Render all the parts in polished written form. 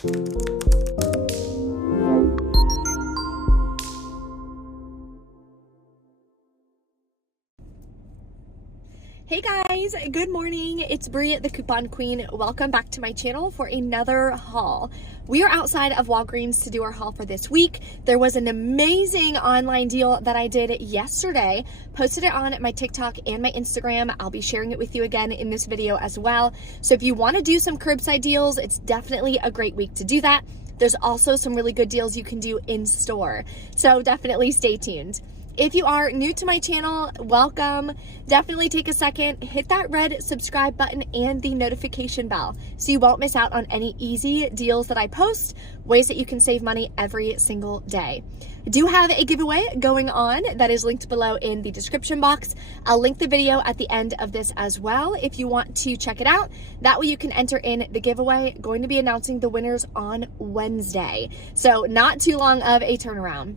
Hey guys, good morning. It's Brie, the Coupon Queen. Welcome back to my channel for another haul. We are outside of Walgreens to do our haul for this week. There was an amazing online deal that I did yesterday. Posted it on my TikTok and my Instagram. I'll be sharing it with you again in this video as well. So if you want to do some curbside deals, it's definitely a great week to do that. There's also some really good deals you can do in store. So definitely stay tuned. If you are new to my channel, welcome. Definitely take a second, hit that red subscribe button and the notification bell so you won't miss out on any easy deals that I post, ways that you can save money every single day. I do have a giveaway going on that is linked below in the description box. I'll link the video at the end of this as well if you want to check it out. That way you can enter in the giveaway. Going to be announcing the winners on Wednesday, so not too long of a turnaround.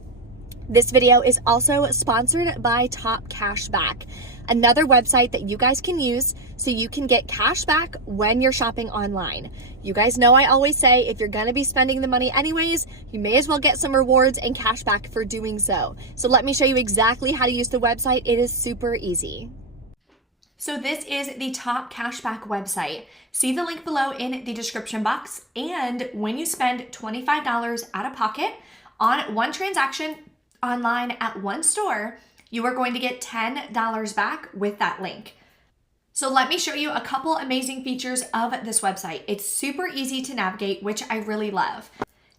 This video is also sponsored by Top Cashback, another website that you guys can use so you can get cash back when you're shopping online. You guys know I always say if you're gonna be spending the money anyways, you may as well get some rewards and cash back for doing so. So let me show you exactly how to use the website. It is super easy. So this is the Top Cashback website. See the link below in the description box. And when you spend $25 out of pocket on one transaction online at one store, you are going to get $10 back with that link. So let me show you a couple amazing features of this website. It's super easy to navigate, which I really love.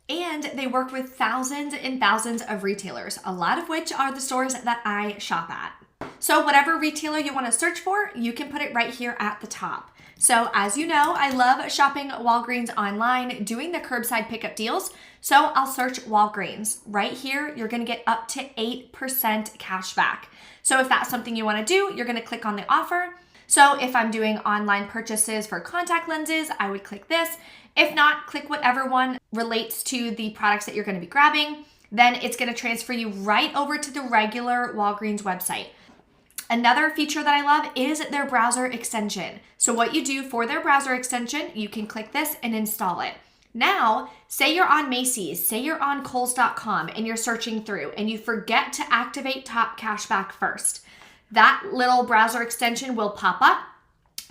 And they work with thousands and thousands of retailers, a lot of which are the stores that I shop at. So whatever retailer you want to search for, you can put it right here at the top. So as you know, I love shopping Walgreens online, doing the curbside pickup deals. So I'll search Walgreens. Right here, you're gonna get up to 8% cash back. So if that's something you wanna do, you're gonna click on the offer. So if I'm doing online purchases for contact lenses, I would click this. If not, click whatever one relates to the products that you're gonna be grabbing. Then it's gonna transfer you right over to the regular Walgreens website. Another feature that I love is their browser extension. So what you do for their browser extension, you can click this and install it. Now, say you're on Macy's, say you're on Kohl's.com and you're searching through and you forget to activate Top Cashback first. That little browser extension will pop up.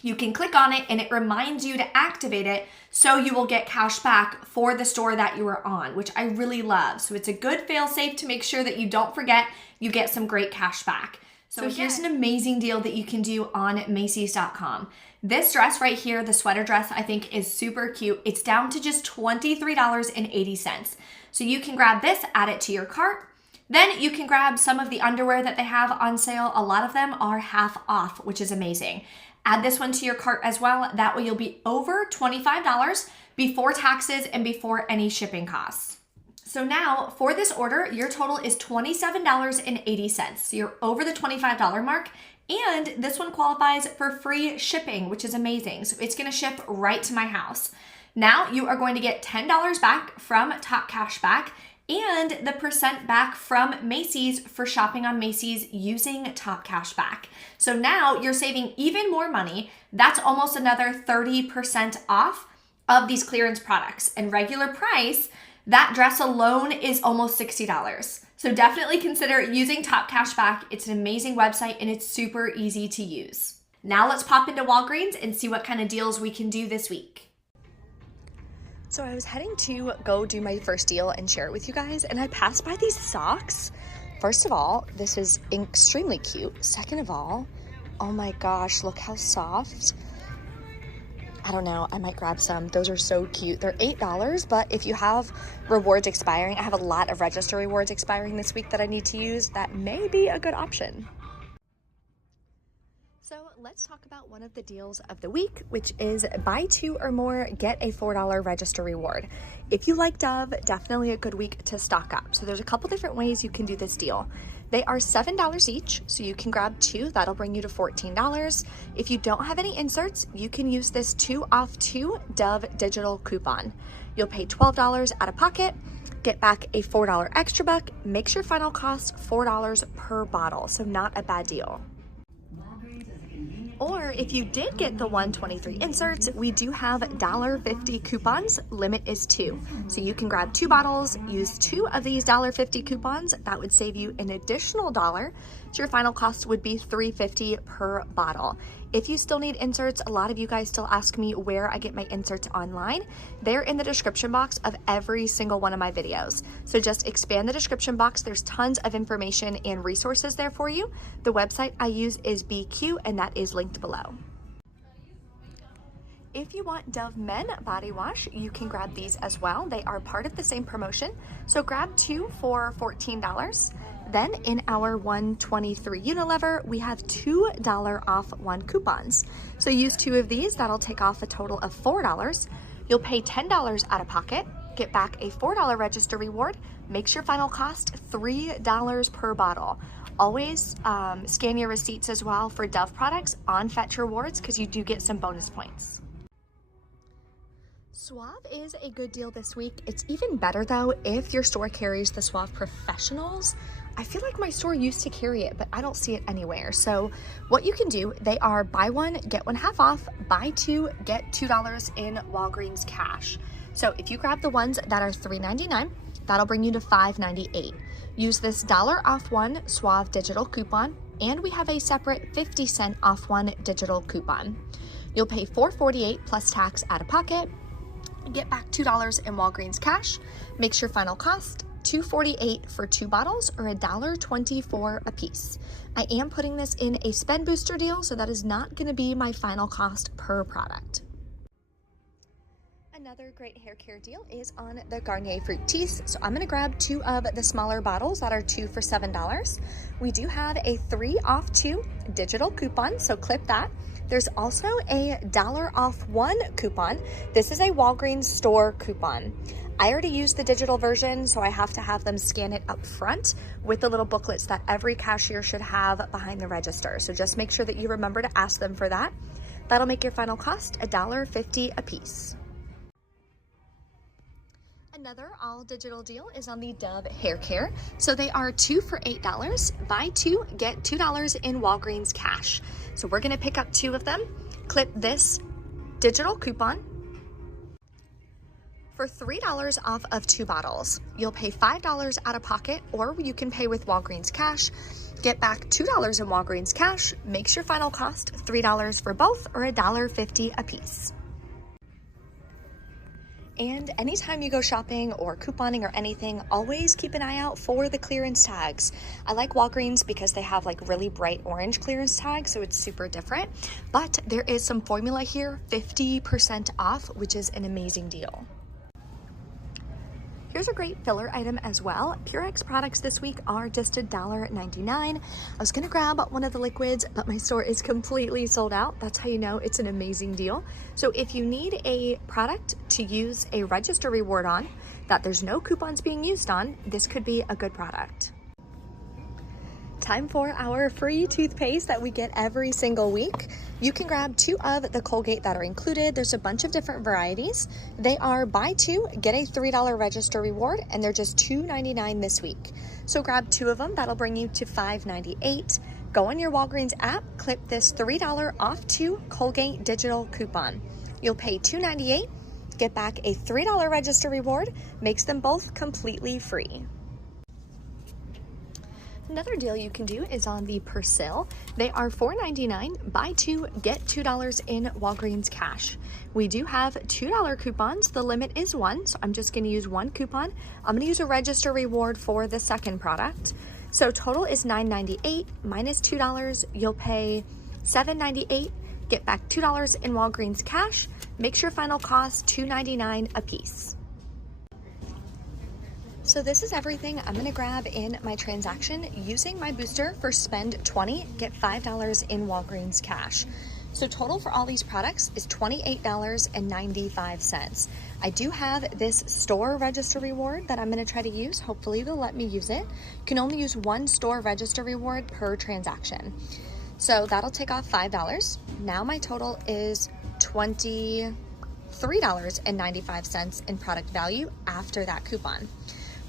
You can click on it and it reminds you to activate it so you will get cash back for the store that you are on, which I really love. So it's a good fail-safe to make sure that you don't forget, you get some great cash back. So here's an amazing deal that you can do on Macy's.com. This dress right here, the sweater dress, I think is super cute. It's down to just $23.80. So you can grab this, add it to your cart. Then you can grab some of the underwear that they have on sale. A lot of them are half off, which is amazing. Add this one to your cart as well. That way you'll be over $25 before taxes and before any shipping costs. So now for this order, your total is $27.80. So you're over the $25 mark. And this one qualifies for free shipping, which is amazing. So it's gonna ship right to my house. Now you are going to get $10 back from Top Cashback and the percent back from Macy's for shopping on Macy's using Top Cashback. So now you're saving even more money. That's almost another 30% off of these clearance products. And regular price, that dress alone is almost $60. So definitely consider using Top Cashback. It's an amazing website and it's super easy to use. Now let's pop into Walgreens and see what kind of deals we can do this week. So I was heading to go do my first deal and share it with you guys, and I passed by these socks. First of all, this is extremely cute. Second of all, oh my gosh, look how soft. I don't know, I might grab some. Those are so cute. They're $8, but if you have rewards expiring, I have a lot of register rewards expiring this week that I need to use. That may be a good option. So let's talk about one of the deals of the week, which is buy two or more, get a $4 register reward. If you like Dove, definitely a good week to stock up. So there's a couple different ways you can do this deal. They are $7 each, so you can grab two. That'll bring you to $14. If you don't have any inserts, you can use this 2 off 2 Dove digital coupon. You'll pay $12 out of pocket, get back a $4 extra buck, makes your final cost $4 per bottle, so not a bad deal. Or if you did get the 123 inserts, we do have $1.50 coupons. Limit is 2. So you can grab 2 bottles, use 2 of these $1.50 coupons. That would save you an additional $1. So your final cost would be $3.50 per bottle. If you still need inserts, a lot of you guys still ask me where I get my inserts online. They're in the description box of every single one of my videos. So just expand the description box. There's tons of information and resources there for you. The website I use is BQ, and that is linked below. If you want Dove Men Body Wash, you can grab these as well. They are part of the same promotion. So grab 2 for $14. Then in our 123 Unilever, we have $2 off 1 coupons. So use 2 of these, that'll take off a total of $4. You'll pay $10 out of pocket, get back a $4 register reward, makes your final cost $3 per bottle. Always scan your receipts as well for Dove products on Fetch Rewards because you do get some bonus points. Suave is a good deal this week. It's even better though if your store carries the Suave Professionals. I feel like my store used to carry it, but I don't see it anywhere. So what you can do, they are buy 1, get 1 half off, buy 2, get $2 in Walgreens cash. So if you grab the ones that are $3.99, that'll bring you to $5.98. Use this $1 off 1 Suave digital coupon, and we have a separate 50-cent off 1 digital coupon. You'll pay $4.48 plus tax out of pocket, get back $2 in Walgreens cash, makes your final cost $2.48 for 2 bottles or $1.24 a piece. I am putting this in a spend booster deal, so that is not going to be my final cost per product. Another great hair care deal is on the Garnier Fruit Teas. So I'm going to grab 2 of the smaller bottles that are 2 for $7. We do have a 3 off 2 digital coupon, so clip that. There's also a $1 off 1 coupon. This is a Walgreens store coupon. I already used the digital version, so I have to have them scan it up front with the little booklets that every cashier should have behind the register. So just make sure that you remember to ask them for that. That'll make your final cost $1.50 a piece. Another all digital deal is on the Dove hair care. So they are 2 for $8. Buy 2, get $2 in Walgreens cash. So we're gonna pick up 2 of them, clip this digital coupon for $3 off of 2 bottles. You'll pay $5 out of pocket, or you can pay with Walgreens cash. Get back $2 in Walgreens cash, makes your final cost $3 for both or $1.50 a piece. And anytime you go shopping or couponing or anything, always keep an eye out for the clearance tags. I like Walgreens because they have like really bright orange clearance tags, so it's super different. But there is some formula here, 50% off, which is an amazing deal. Here's a great filler item as well. Purex products this week are just $1.99. I was gonna grab one of the liquids, but my store is completely sold out. That's how you know it's an amazing deal. So if you need a product to use a register reward on that there's no coupons being used on, this could be a good product. Time for our free toothpaste that we get every single week. You can grab 2 of the Colgate that are included. There's a bunch of different varieties. They are buy 2, get a $3 register reward, and they're just $2.99 this week. So grab 2 of them, that'll bring you to $5.98. Go on your Walgreens app, clip this $3 off 2 Colgate digital coupon. You'll pay $2.98, get back a $3 register reward, makes them both completely free. Another deal you can do is on the Persil. They are $4.99. Buy 2, get $2 in Walgreens cash. We do have $2 coupons. The limit is 1, so I'm just going to use 1 coupon. I'm going to use a register reward for the second product. So total is $9.98 minus $2. You'll pay $7.98. Get back $2 in Walgreens cash. Makes your final cost $2.99 a piece. So this is everything I'm gonna grab in my transaction using my booster for spend 20, get $5 in Walgreens cash. So total for all these products is $28.95. I do have this store register reward that I'm gonna try to use. Hopefully they'll let me use it. You can only use 1 store register reward per transaction. So that'll take off $5. Now my total is $23.95 in product value after that coupon.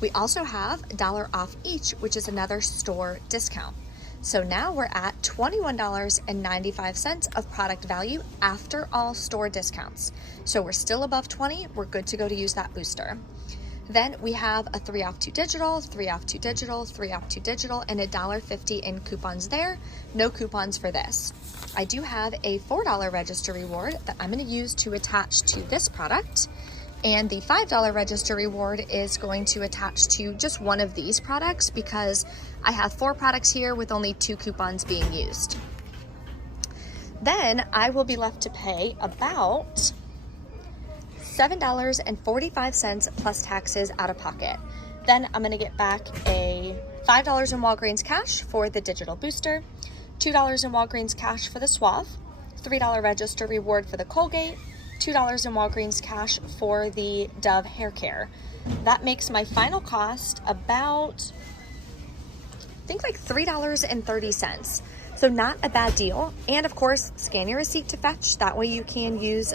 We also have $1 off each, which is another store discount. So now we're at $21.95 of product value after all store discounts. So we're still above 20, we're good to go to use that booster. Then we have a 3 off 2 digital, 3 off 2 digital, 3 off 2 digital, and $1.50 in coupons there. No coupons for this. I do have a $4 register reward that I'm going to use to attach to this product. And the $5 register reward is going to attach to just one of these products because I have 4 products here with only 2 coupons being used. Then I will be left to pay about $7.45 plus taxes out of pocket. Then I'm gonna get back a $5 in Walgreens cash for the digital booster, $2 in Walgreens cash for the Suave, $3 register reward for the Colgate, $2 in Walgreens cash for the Dove hair care. That makes my final cost about, I think like $3.30. So not a bad deal. And of course, scan your receipt to fetch. That way you can use,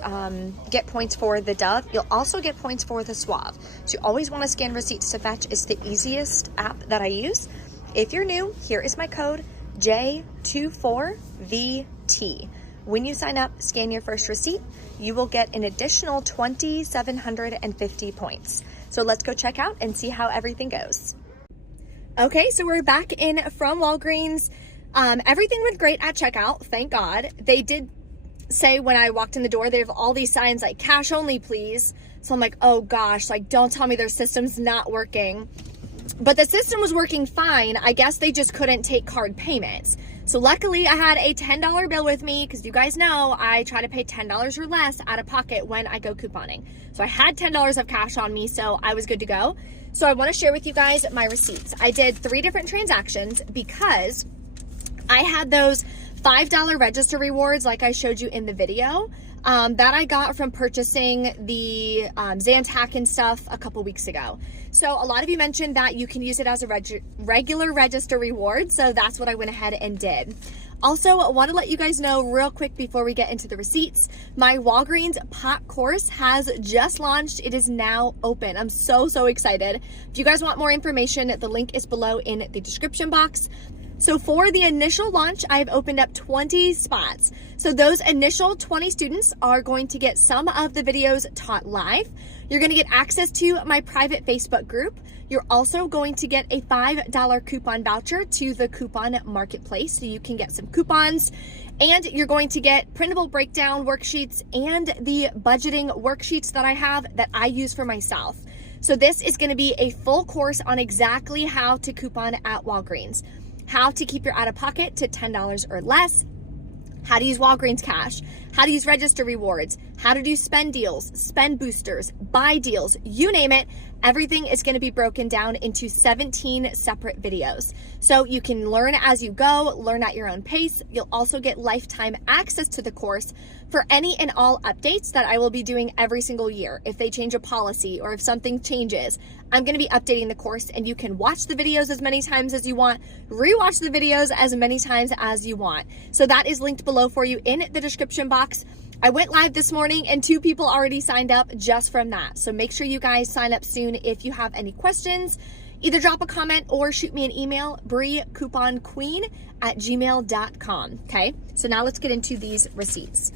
get points for the Dove. You'll also get points for the Suave. So you always want to scan receipts to fetch. It's the easiest app that I use. If you're new, here is my code J24VT. When you sign up, scan your first receipt, you will get an additional 2,750 points. So let's go check out and see how everything goes. Okay, so we're back in from Walgreens. Everything went great at checkout, thank God. They did say when I walked in the door, they have all these signs like cash only, please. So I'm like, oh gosh, like don't tell me their system's not working. But the system was working fine. I guess they just couldn't take card payments. So luckily I had a $10 bill with me because you guys know I try to pay $10 or less out of pocket when I go couponing. So I had $10 of cash on me, so I was good to go. So I want to share with you guys my receipts. I did 3 different transactions because I had those $5 register rewards like I showed you in the video that I got from purchasing the Zantac and stuff a couple weeks ago. So a lot of you mentioned that you can use it as a regular register reward. So that's what I went ahead and did. Also, I want to let you guys know real quick before we get into the receipts, my Walgreens pot course has just launched. It is now open. I'm so excited. If you guys want more information, the link is below in the description box. So for the initial launch, I've opened up 20 spots. So those initial 20 students are going to get some of the videos taught live. You're going to get access to my private Facebook group. You're also going to get a $5 coupon voucher to the coupon marketplace so you can get some coupons. And you're going to get printable breakdown worksheets and the budgeting worksheets that I have that I use for myself. So this is going to be a full course on exactly how to coupon at Walgreens. How to keep your out-of-pocket to $10 or less, how to use Walgreens cash, how to use register rewards, how to do spend deals, spend boosters, buy deals, you name it. Everything is going to be broken down into 17 separate videos. So you can learn as you go, learn at your own pace. You'll also get lifetime access to the course for any and all updates that I will be doing every single year. If they change a policy or if something changes, I'm going to be updating the course, and you can watch the videos as many times as you want, rewatch the videos as many times as you want. So that is linked below for you in the description box. I went live this morning and 2 people already signed up just from that. So make sure you guys sign up soon. If you have any questions, either drop a comment or shoot me an email, briecouponqueen@gmail.com. Okay, so now let's get into these receipts.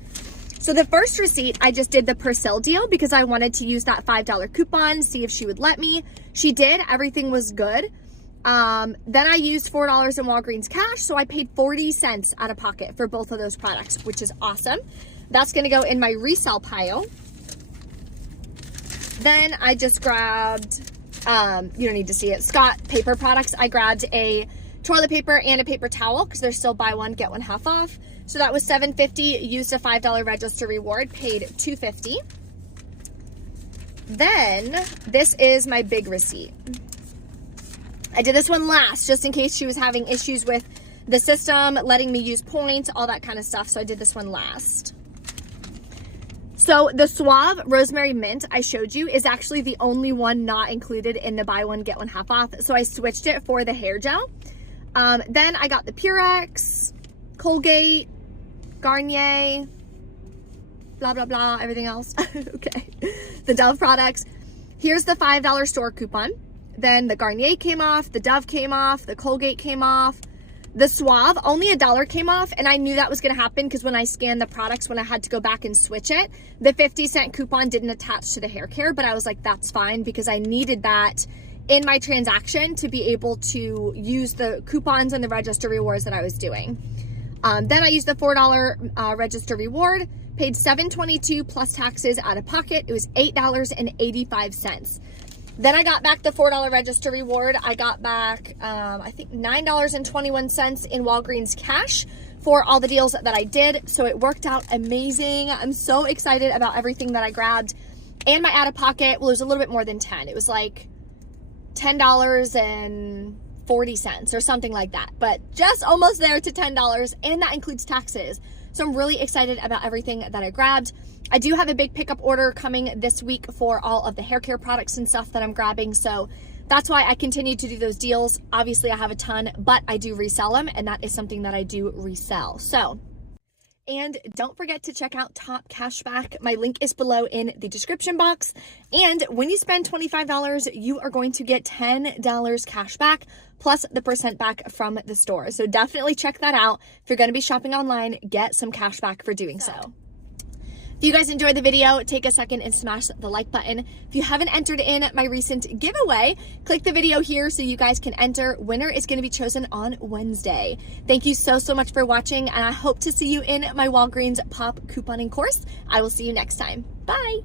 So the first receipt, I just did the Persil deal because I wanted to use that $5 coupon, see if she would let me. She did, everything was good. Then I used $4 in Walgreens cash, so I paid 40 cents out of pocket for both of those products, which is awesome. That's gonna go in my resell pile. Then I just grabbed, you don't need to see it, Scott paper products. I grabbed a toilet paper and a paper towel because they're still buy one, get one half off. So that was $7.50, used a $5 register reward, paid $2.50. Then this is my big receipt. I did this one last just in case she was having issues with the system, letting me use points, all that kind of stuff. So I did this one last. So the Suave Rosemary Mint I showed you is actually the only one not included in the buy one, get one half off. So I switched it for the hair gel. Then I got the Purex, Colgate, Garnier, blah, blah, blah, everything else. Okay. The Dove products. Here's the $5 store coupon. Then the Garnier came off, the Dove came off, the Colgate came off, The Suave, only $1 came off, and I knew that was gonna happen because when I scanned the products, when I had to go back and switch it, the 50-cent coupon didn't attach to the hair care, but I was like, that's fine because I needed that in my transaction to be able to use the coupons and the register rewards that I was doing. Then I used the $4 register reward, paid $7.22 plus taxes out of pocket. It was $8.85. Then I got back the $4 register reward. I got back, I think $9.21 in Walgreens cash for all the deals that I did. So it worked out amazing. I'm so excited about everything that I grabbed. And my out of pocket, well, it was a little bit more than 10. It was like $10.40 or something like that, but just almost there to $10, and that includes taxes. So I'm really excited about everything that I grabbed. I do have a big pickup order coming this week for all of the hair care products and stuff that I'm grabbing. So that's why I continue to do those deals. Obviously I have a ton, but I do resell them, and that is something that I do resell. So, and don't forget to check out Top Cashback. My link is below in the description box. And when you spend $25, you are going to get $10 cash back plus the % back from the store. So definitely check that out. If you're going to be shopping online, get some cash back for doing so. If you guys enjoyed the video, take a second and smash the like button. If you haven't entered in my recent giveaway, click the video here so you guys can enter. Winner is going to be chosen on Wednesday. Thank you so much for watching, and I hope to see you in my Walgreens Pop couponing course. I will see you next time. Bye.